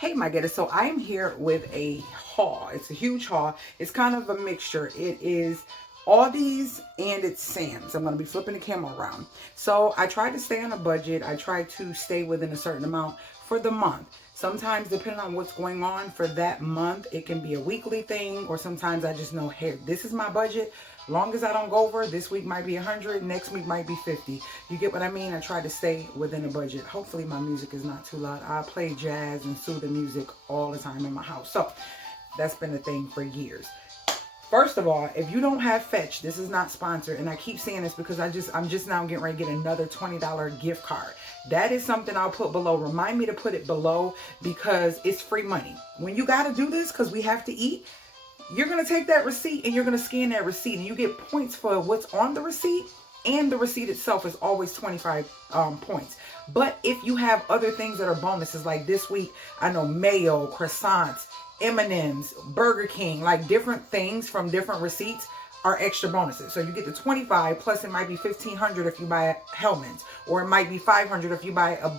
Hey my getters, so I am here with a haul. It's a huge haul. It's kind of a mixture. It is Aldi's and it's Sam's. I'm going to be flipping the camera around. So I try to stay on a budget. I try to stay within a certain amount for the month. Sometimes depending on what's going on for that month, it can be a weekly thing, or sometimes I just know, hey, this is my budget. Long as I don't go over, this week might be 100, next week might be 50. You get what I mean? I try to stay within a budget. Hopefully my music is not too loud. I play jazz and soothing music all the time in my house. So that's been a thing for years. First of all, if you don't have Fetch, this is not sponsored, and I keep saying this because I'm just now getting ready to get another $20 gift card. That is something I'll put below. Remind me to put it below because it's free money. When you got to do this because we have to eat, you're going to take that receipt and you're going to scan that receipt, and you get points for what's on the receipt, and the receipt itself is always 25 points. But if you have other things that are bonuses, like this week, I know mayo, croissants, M&M's, Burger King, like different things from different receipts are extra bonuses. So you get the 25, plus it might be 1,500 if you buy Hellman's, or it might be 500 if you buy a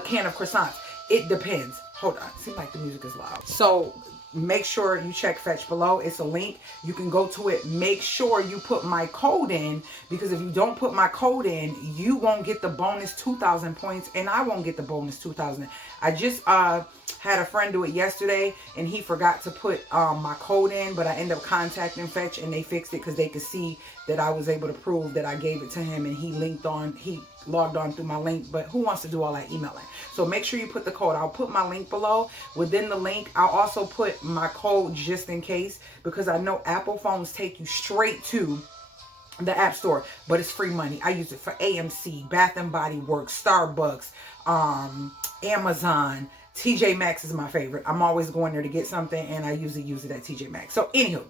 can of croissants. It depends. Hold on, seems like the music is loud. So make sure you check Fetch below. It's a link. You can go to it. Make sure you put my code in, because if you don't put my code in, you won't get the bonus 2,000 points, and I won't get the bonus 2,000. I just had a friend do it yesterday, and he forgot to put my code in, but I ended up contacting Fetch, and they fixed it because they could see that I was able to prove that I gave it to him, and he logged on through my link. But who wants to do all that emailing? So make sure you put the code. I'll put my link below. Within the link, I'll also put my code just in case, because I know Apple phones take you straight to the App Store, but it's free money. I use it for AMC, Bath and Body Works, Starbucks, Amazon. TJ Maxx is my favorite. I'm always going there to get something, and I usually use it at TJ Maxx. So anywho,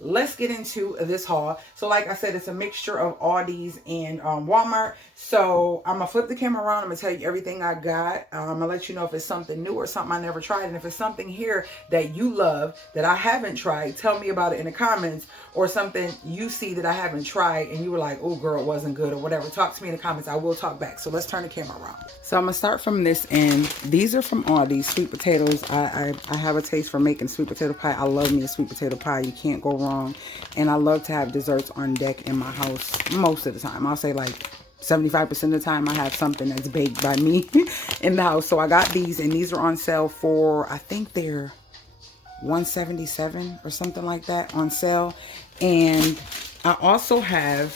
let's get into this haul. So like I said, it's a mixture of Aldi's and Walmart. So I'm gonna flip the camera around. I'm gonna tell you everything I got. I'm gonna let you know if it's something new or something I never tried, and if it's something here that you love that I haven't tried, tell me about it in the comments, or something you see that I haven't tried and you were like, oh girl, it wasn't good or whatever. Talk to me in the comments. I will talk back. So let's turn the camera around. So I'm gonna start from this end. These are from Aldi, sweet potatoes. I have a taste for making sweet potato pie. I love me a sweet potato pie. You can't go wrong. And I love to have desserts on deck in my house most of the time. I'll say like 75% of the time I have something that's baked by me in the house. So I got these, and these are on sale for, I think they're $177 or something like that on sale. And I also have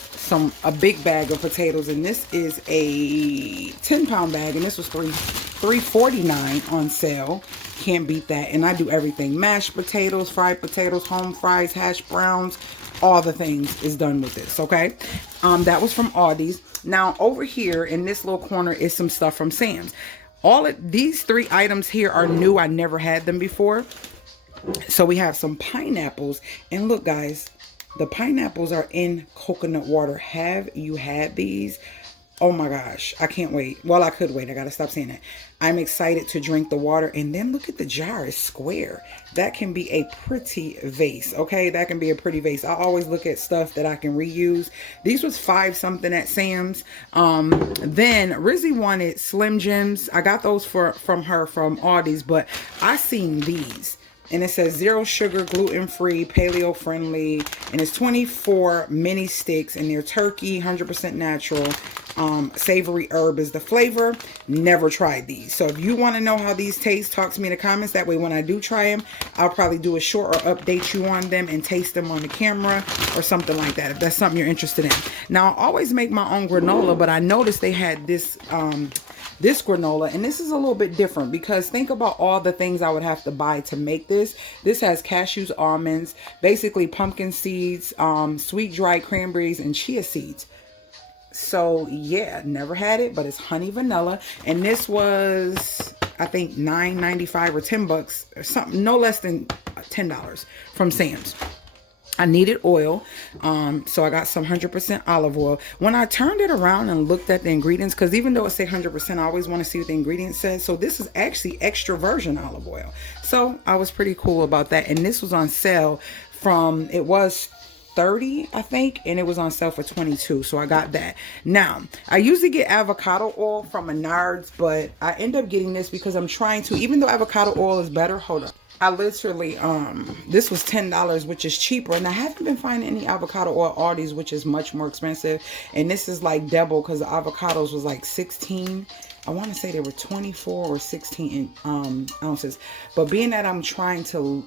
a big bag of potatoes, and this is a 10-pound bag, and this was $3.49 on sale. Can't beat that. And I do everything: mashed potatoes, fried potatoes, home fries, hash browns, all the things is done with this. Okay, that was from Aldi's. Now over here in this little corner is some stuff from Sam's. All of these 3 items here are new. I never had them before. So we have some pineapples, and look guys, the pineapples are in coconut water. Have you had these? Oh my gosh, I can't wait. Well, I could wait. I gotta stop saying that. I'm excited to drink the water. And then look at the jar, it's square. That can be a pretty vase, okay? That can be a pretty vase. I always look at stuff that I can reuse. These was $5 something at Sam's. Then Rizzy wanted Slim Jims. I got those from her from Aldi's, but I seen these. And it says 0 sugar, gluten-free, paleo-friendly. And it's 24 mini sticks. And they're turkey, 100% natural. Savory herb is the flavor. Never tried these. So if you want to know how these taste, talk to me in the comments. That way when I do try them, I'll probably do a short or update you on them and taste them on the camera or something like that, if that's something you're interested in. Now, I always make my own granola, but I noticed they had this granola, and this is a little bit different, because think about all the things I would have to buy to make this. This has cashews, almonds, basically pumpkin seeds, sweet dried cranberries, and chia seeds. So yeah, never had it, but it's honey vanilla, and this was, I think, $9.95 or $10 or something, no less than $10 from Sam's. I needed oil, so I got some 100% olive oil. When I turned it around and looked at the ingredients, because even though it say 100%, I always want to see what the ingredients says. So this is actually extra virgin olive oil. So I was pretty cool about that. And this was on sale from, it was 30, I think, and it was on sale for 22, so I got that. Now, I usually get avocado oil from Menards, but I end up getting this because I'm trying to, even though avocado oil is better, hold up. I literally, this was $10, which is cheaper, and I haven't been finding any avocado oil Aldi's, which is much more expensive, and this is like double because the avocados was like 16. I want to say they were 24 or 16 ounces, but being that I'm trying to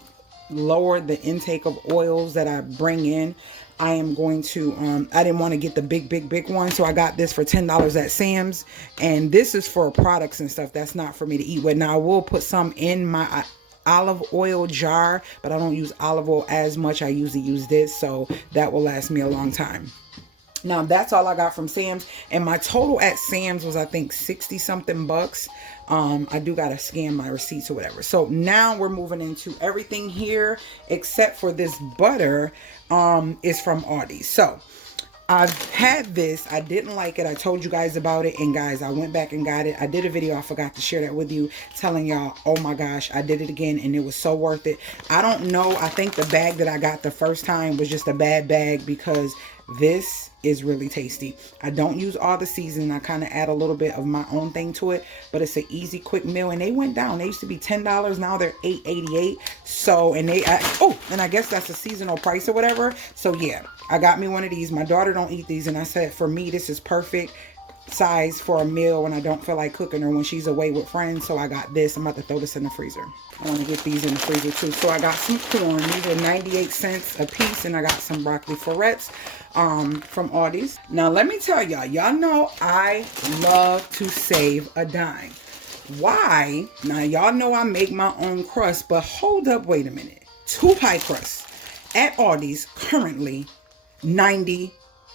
lower the intake of oils that I bring in, I am going to I didn't want to get the big one, so I got this for $10 at Sam's, and this is for products and stuff. That's not for me to eat with. Now I will put some in my olive oil jar, but I don't use olive oil as much. I usually use this, so that will last me a long time. Now that's all I got from Sam's, and my total at Sam's was, I think, 60 something bucks. I do gotta scan my receipts or whatever. So now we're moving into everything here except for this butter is from Aldi. So I've had this, I didn't like it, I told you guys about it, and guys, I went back and got it. I did a video, I forgot to share that with you, telling y'all, oh my gosh, I did it again and it was so worth it. I don't know, I think the bag that I got the first time was just a bad bag, because this is really tasty. I don't use all the seasoning. I kind of add a little bit of my own thing to it, but it's an easy, quick meal. And they went down. They used to be $10. Now they're $8.88. So, and I guess that's a seasonal price or whatever. So yeah, I got me one of these. My daughter don't eat these, and I said, for me, this is perfect size for a meal when I don't feel like cooking or when she's away with friends. So I got this. I'm about to throw this in the freezer. I want to get these in the freezer too. So I got some corn. These are 98 cents a piece, and I got some broccoli florets from Aldi's. Now let me tell y'all know I love to save a dime. Why? Now y'all know I make my own crust, but hold up, wait a minute. 2 pie crusts at Aldi's currently 90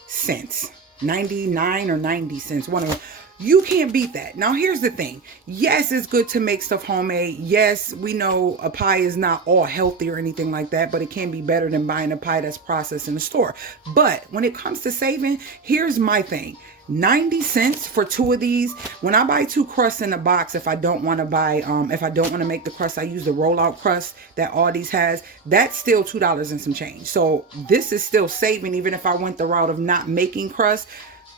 cents. 99 or 90 cents, one of them. You can't beat that. Now here's the thing. Yes, it's good to make stuff homemade. Yes, we know a pie is not all healthy or anything like that, but it can be better than buying a pie that's processed in the store. But when it comes to saving, here's my thing. 90 cents for 2 of these. When I buy 2 crusts in a box, if I don't want to buy, if I don't want to make the crust, I use the rollout crust that Aldi's has. That's still $2 and some change. So this is still saving, even if I went the route of not making crust.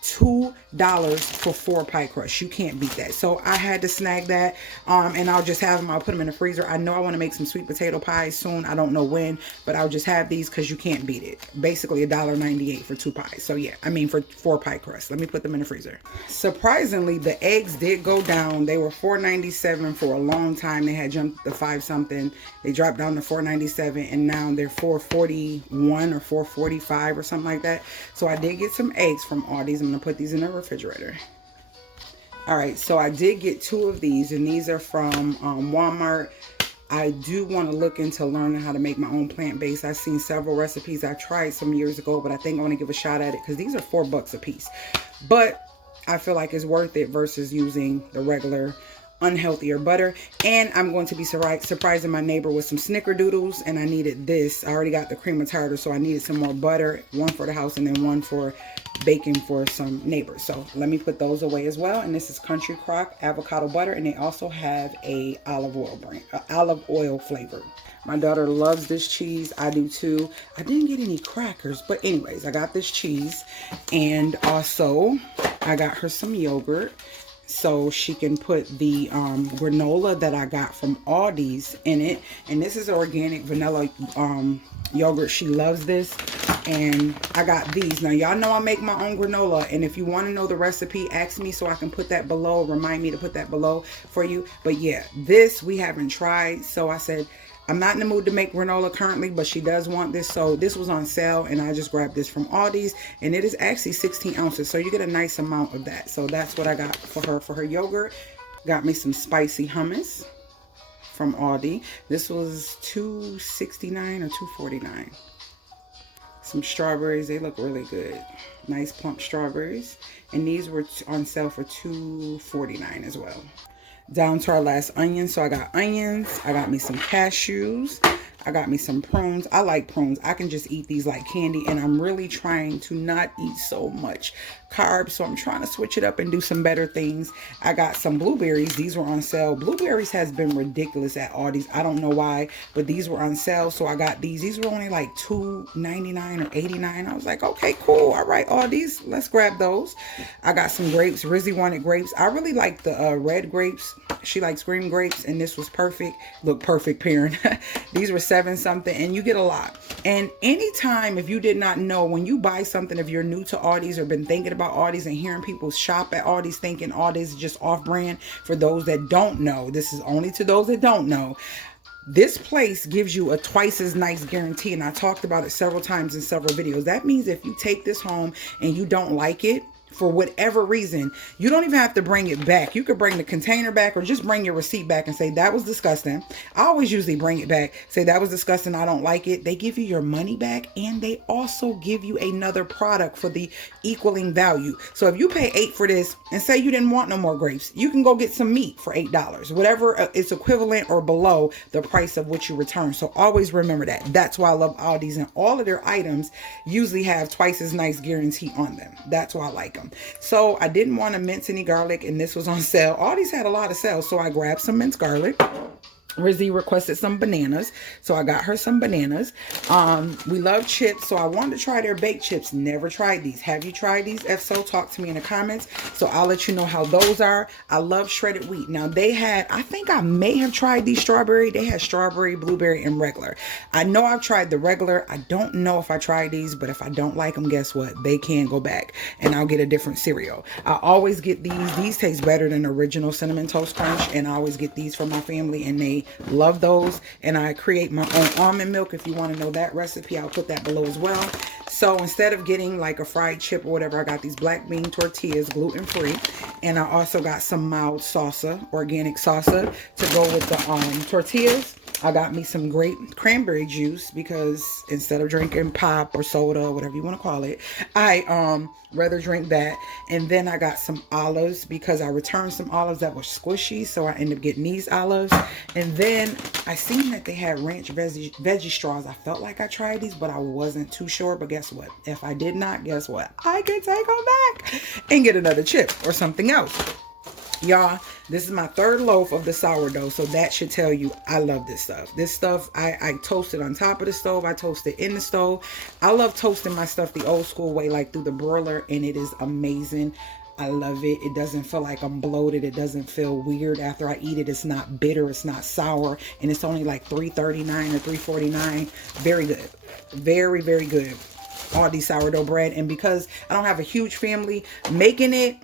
$2 for 4 pie crusts. You can't beat that. So I had to snag that, and I'll just have them. I'll put them in the freezer. I know I want to make some sweet potato pies soon. I don't know when, but I'll just have these because you can't beat it. Basically $1.98 for 2 pies. So yeah, I mean for 4 pie crusts. Let me put them in the freezer. Surprisingly, the eggs did go down. They were $4.97 for a long time. They had jumped to 5 something. They dropped down to $4.97, and now they're $4.41 or $4.45 or something like that. So I did get some eggs from Aldi's. I'm gonna put these in the refrigerator. All right, so I did get 2 of these, and these are from Walmart. I do want to look into learning how to make my own plant-based. I've seen several recipes I tried some years ago, but I think I want to give a shot at it because these are $4 a piece. But I feel like it's worth it versus using the regular unhealthier butter. And I'm going to be surprising my neighbor with some snickerdoodles, and I needed this. I already got the cream of tartar, so I needed some more butter, 1 for the house and then 1 for baking for some neighbors. So let me put those away as well. And this is Country Crock avocado butter, and they also have a olive oil flavor. My daughter loves this cheese. I do too. I didn't get any crackers, but anyways, I got this cheese, and also I got her some yogurt so she can put the granola that I got from Aldi's in it. And this is organic vanilla yogurt. She loves this, and I got these. Now y'all know I make my own granola, and if you want to know the recipe, ask me so I can put that below. Remind me to put that below for you. But yeah, this we haven't tried, so I said I'm not in the mood to make granola currently, but she does want this. So this was on sale, and I just grabbed this from Aldi's, and it is actually 16 ounces. So you get a nice amount of that. So that's what I got for her yogurt. Got me some spicy hummus from Aldi. This was $2.69 or $2.49. Some strawberries. They look really good. Nice plump strawberries. And these were on sale for $2.49 as well. Down to our last onion. So I got onions. I got me some cashews. I got me some prunes. I like prunes. I can just eat these like candy, and I'm really trying to not eat so much carbs, so I'm trying to switch it up and do some better things. I got some blueberries. These were on sale. Blueberries has been ridiculous at Aldi's. I don't know why, but these were on sale, so I got these. These were only like $2.99 or $89. I was like, okay, cool. All right, Aldi's, let's grab those. I got some grapes. Rizzy wanted grapes. I really like the red grapes. She likes green grapes, and this was perfect. Look, perfect pairing. These were 7 something, and you get a lot. And anytime, if you did not know, when you buy something, if you're new to Aldi's or been thinking about Aldi's and hearing people shop at Aldi's thinking Aldi's is just off-brand, for those that don't know, this is only to those that don't know, this place gives you a twice as nice guarantee, and I talked about it several times in several videos. That means if you take this home and you don't like it, for whatever reason, you don't even have to bring it back. You could bring the container back, or just bring your receipt back and say, that was disgusting. I always usually bring it back, say that was disgusting, I don't like it. They give you your money back, and they also give you another product for the equaling value. So if you pay $8 for this and say you didn't want no more grapes, you can go get some meat for $8, whatever is equivalent or below the price of what you return. So always remember that. That's why I love Aldi's, and all of their items usually have twice as nice guarantee on them. That's why I like them. So I didn't want to mince any garlic, and this was on sale. Aldi's had a lot of sales, so I grabbed some minced garlic. Rizzy requested some bananas, so I got her some bananas. We love chips, so I wanted to try their baked chips. Never tried these. Have you tried these? If so, talk to me in the comments, so I'll let you know how those are. I love shredded wheat. Now they had, I think I may have tried these strawberry. They had strawberry, blueberry, and regular. I know I've tried the regular. I don't know if I tried these, but if I don't like them, guess what? They can go back, and I'll get a different cereal. I always get these. These taste better than original Cinnamon Toast Crunch, and I always get these for my family, and they love those. And I create my own almond milk. If you want to know that recipe, I'll put that below as well. So instead of getting like a fried chip or whatever, I got these black bean tortillas, gluten-free, and I also got some mild salsa, organic salsa, to go with the tortillas. I got me some great cranberry juice, because instead of drinking pop or soda, whatever you want to call it, I rather drink that. And then I got some olives, because I returned some olives that were squishy, so I ended up getting these olives. And then I seen that they had ranch veggie straws. I felt like I tried these, but I wasn't too sure. But guess what? If I did not, guess what? I could take them back and get another chip or something else. Y'all, this is my 3rd loaf of the sourdough, so that should tell you I love this stuff. This stuff, I toast it on top of the stove. I toast it in the stove. I love toasting my stuff the old school way, like through the broiler, and it is amazing. I love it. It doesn't feel like I'm bloated. It doesn't feel weird after I eat it. It's not bitter. It's not sour. And it's only like $3.39 or $3.49. Very good. Very, very good. All these sourdough bread. And because I don't have a huge family, making it,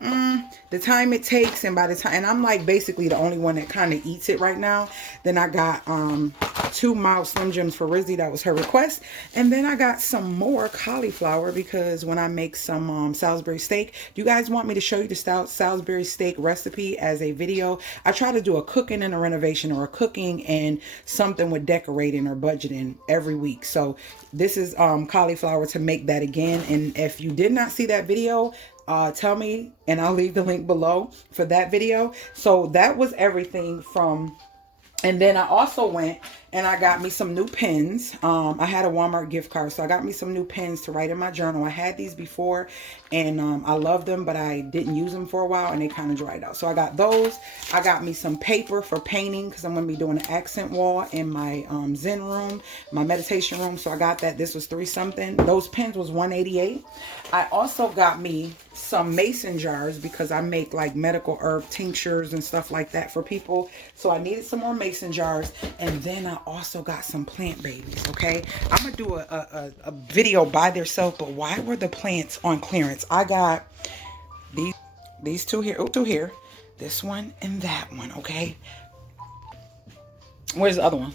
the time it takes, and by the time, and I'm like basically the only one that kind of eats it right now. Then I got 2 mild Slim Jims for Rizzy. That was her request. And then I got some more cauliflower, because when I make some Salisbury steak, do you guys want me to show you the Salisbury steak recipe as a video? I try to do a cooking and a renovation, or a cooking and something with decorating or budgeting every week. So this is cauliflower to make that again. And if you did not see that video, tell me, and I'll leave the link below for that video. So that was everything from, and then I also went and I got me some new pens. I had a Walmart gift card, so I got me some new pens to write in my journal. I had these before, and I love them, but I didn't use them for a while, and they kind of dried out. So I got those. I got me some paper for painting, because I'm going to be doing an accent wall in my Zen room, my meditation room. So I got that. This was $3 something. Those pens was $188. I also got me some mason jars, because I make like medical herb tinctures and stuff like that for people. So I needed some more mason jars. And then I also got some plant babies. Okay, I'm gonna do a video by themselves, but why were the plants on clearance? I got these two here, this one and that one. Okay, where's the other one?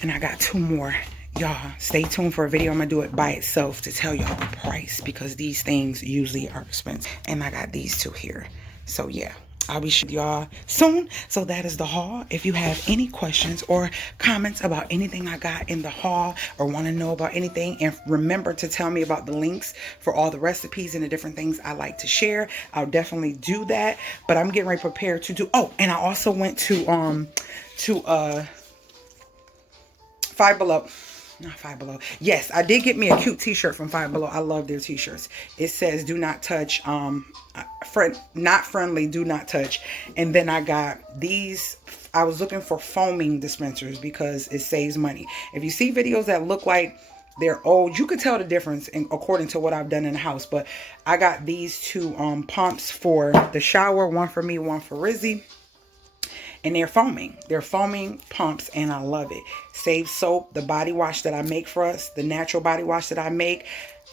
And I got 2 more. Y'all, stay tuned for a video. I'm gonna do it by itself to tell y'all the price, because these things usually are expensive. And I got these 2 here. So yeah, I'll be showing y'all soon. So that is the haul. If you have any questions or comments about anything I got in the haul, or want to know about anything, and remember to tell me about the links for all the recipes and the different things I like to share, I'll definitely do that. But I'm getting ready prepared to do, oh, and I also went to Five Below. Not Five Below. Yes, I did get me a cute t-shirt from Five Below. I love their t-shirts. It says do not touch, not friendly, do not touch. And then I got these. I was looking for foaming dispensers because it saves money. If you see videos that look like they're old, you could tell the difference according to what I've done in the house. But I got these two pumps for the shower, one for me, one for Rizzy. And they're foaming. They're foaming pumps, and I love it. Save soap, the body wash that I make for us, the natural body wash that I make.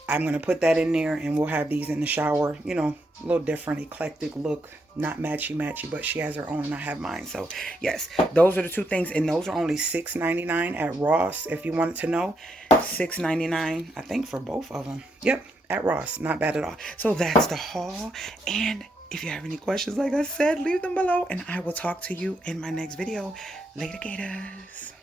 I'm going to put that in there, and we'll have these in the shower. You know, a little different, eclectic look. Not matchy-matchy, but she has her own, and I have mine. So, yes, those are the two things. And those are only $6.99 at Ross, if you wanted to know. $6.99, I think, for both of them. Yep, at Ross. Not bad at all. So, that's the haul. And if you have any questions, like I said, leave them below, and I will talk to you in my next video. Later, Gators.